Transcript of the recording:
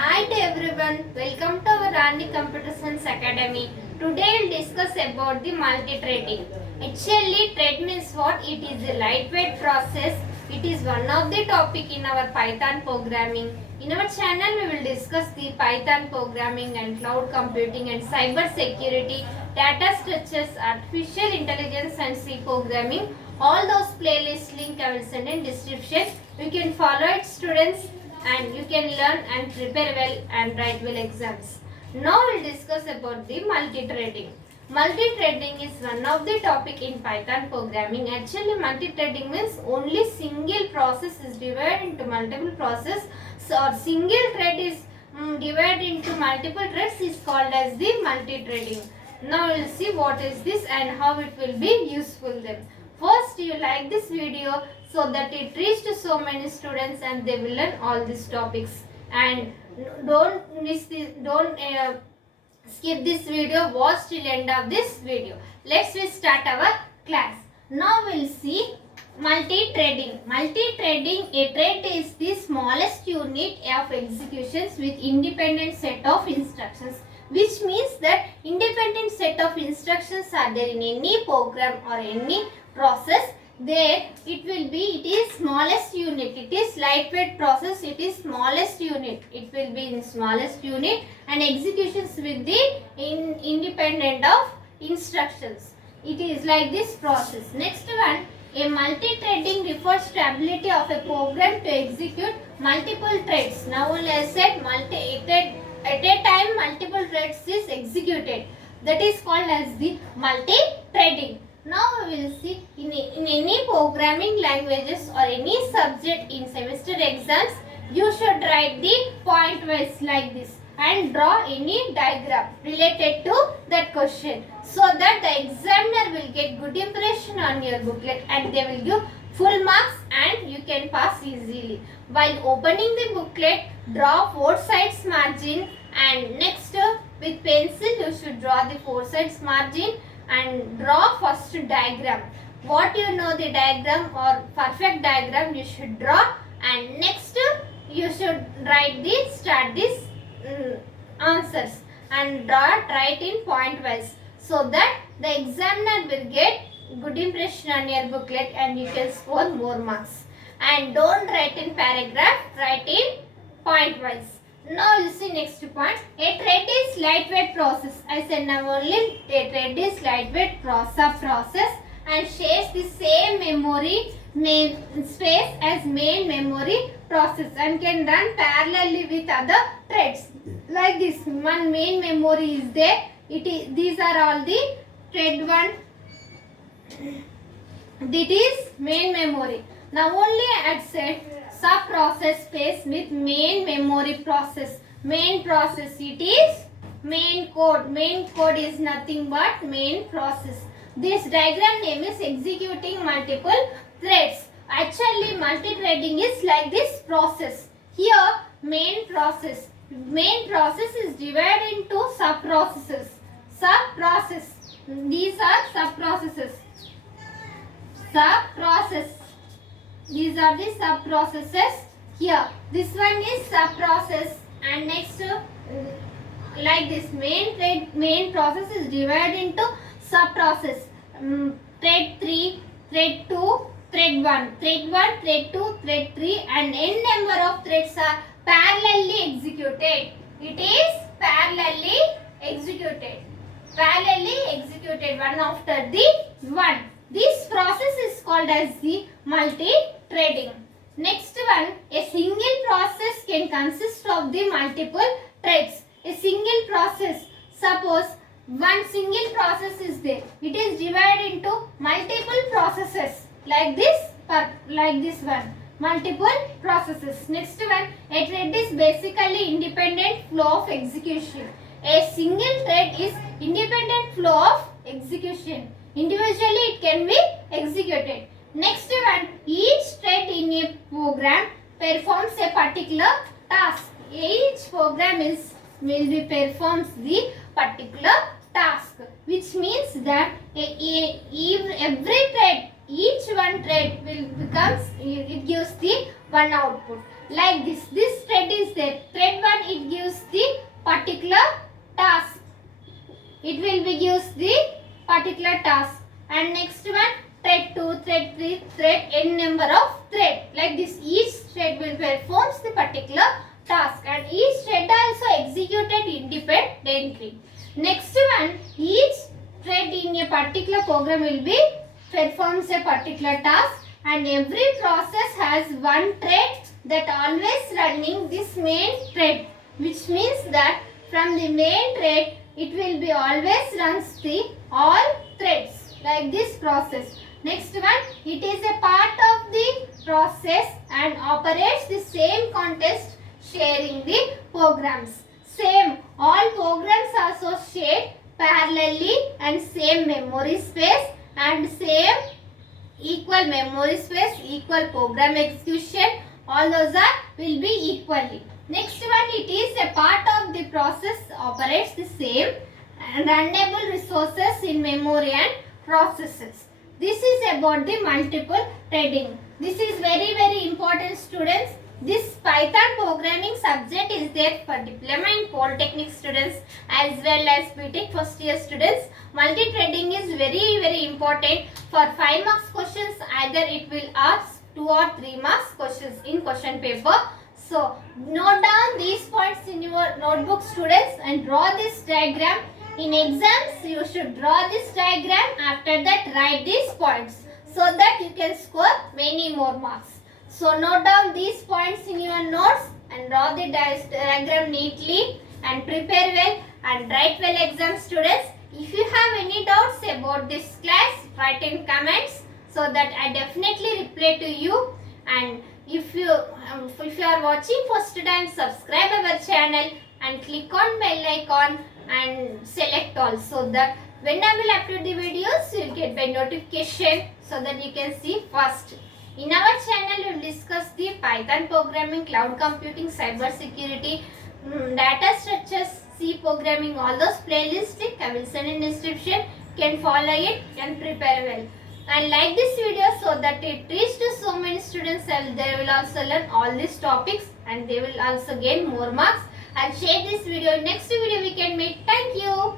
Hi to everyone, welcome to our Rani Computer Science Academy. Today we'll discuss about the multi-threading. Actually, thread means what? It is a lightweight process. It is one of the topic in our Python programming. In our channel, we will discuss the Python programming and cloud computing and cyber security, data structures, artificial intelligence and C programming. All those playlist link I will send in description. You can follow it, students, and you can learn and prepare well and write well exams. Now we'll discuss about the multi-threading. Multi-threading is one of the topic in Python programming. Actually, multi-threading means only single process is divided into multiple process. So, single thread is divided into multiple threads is called as the multi-threading. Now we'll see what is this and how it will be useful then. First, you like this video so that it reached to so many students and they will learn all these topics. And don't miss this, don't skip this video, watch till end of this video. Let's start our class. Now we'll see multi-threading. Multi-threading, a thread is the smallest unit of executions with independent set of instructions, which means that independent set of instructions are there in any program or any process. There it is smallest unit, it is lightweight process, it is smallest unit, it will be in smallest unit and executions with the independent of instructions. It is like this process. Next one, a multi-threading refers to ability of a program to execute multiple threads. Now only I said at a time multiple threads is executed. That is called as the multi-threading. Now we will see in any programming languages or any subject in semester exams, you should write the point wise like this and draw any diagram related to that question, so that the examiner will get good impression on your booklet and they will give full marks and you can pass easily. While opening the booklet, draw 4 sides margin, and next with pencil you should draw the 4 sides margin and draw first diagram. What you know the diagram or perfect diagram you should draw, and next you should start this answers and write in point wise, so that the examiner will get good impression on your booklet and you can score more marks. And don't write in paragraph, write in point wise. Now you see next point. A thread is lightweight process. I said now only a thread is lightweight process and shares the same memory space as main memory process and can run parallelly with other threads. Like this, one main memory is there. These are all the thread 1. That is main memory. Now only I had said sub-process space with main memory process. Main process, it is main code. Main code is nothing but main process. This diagram name is executing multiple threads. Actually, multi-threading is like this process. Here, main process. Main process is divided into sub-processes. Sub-process. These are sub-processes. Sub-process. These are the sub-processes here. This one is sub-process, and next like this main process is divided into sub-process. Thread 3, thread 2, thread 1, thread 1, thread 2, thread 3, and n number of threads are parallelly executed. It is parallelly executed. Parallelly executed one after the one. This process is called as the multi-threading. Next one, a single process can consist of the multiple threads. A single process, suppose one single process is there. It is divided into multiple processes like this one. Multiple processes. Next one, a thread is basically independent flow of execution. A single thread is independent flow of execution. Individually it can be executed. Next one, each thread in a program performs a particular task. Each program performs the particular task, which means that every thread, each one thread it gives the one output. Like this thread is there. Thread 1 it gives particular task. It will be gives the particular task. And next one, thread 2, thread 3, thread n number of thread. Like this, each thread will performs the particular task, and each thread also executed independently. Next one, each thread in a particular program will be performs a particular task, and every process has one thread that always running this main thread, which means that from the main thread it will be always runs the all threads like this process. Next one, it is a part of the process and operates the same context sharing the programs. Same, all programs also shared parallelly and same memory space and same equal memory space, equal program execution, all those will be equally. Next one, it is a part of the process operates the same and runnable resources in memory and processes. This is about the multiple threading. This is very important, students. This Python programming subject is there for diploma in polytechnic students as well as BTech first year students. Multi-threading is very important. For 5 marks questions, either it will ask 2 or 3 marks questions in question paper. So note down these points in your notebook, students, and draw this diagram. In exams, you should draw this diagram. After that, write these points so that you can score many more marks. So note down these points in your notes and draw the diagram neatly and prepare well and write well exam, students. If you have any doubts about this class, write in comments so that I definitely reply to you. And if you are watching first time, subscribe our channel and click on bell icon and select all, so that when I will upload the videos, you will get by notification so that you can see first. In our channel, we will discuss the Python programming, cloud computing, cyber security, data structures, C programming, all those playlists I will send in description. You can follow it and prepare well. And like this video so that it reaches to so many students and they will also learn all these topics and they will also gain more marks. And share this video. Next video we can meet. Thank you.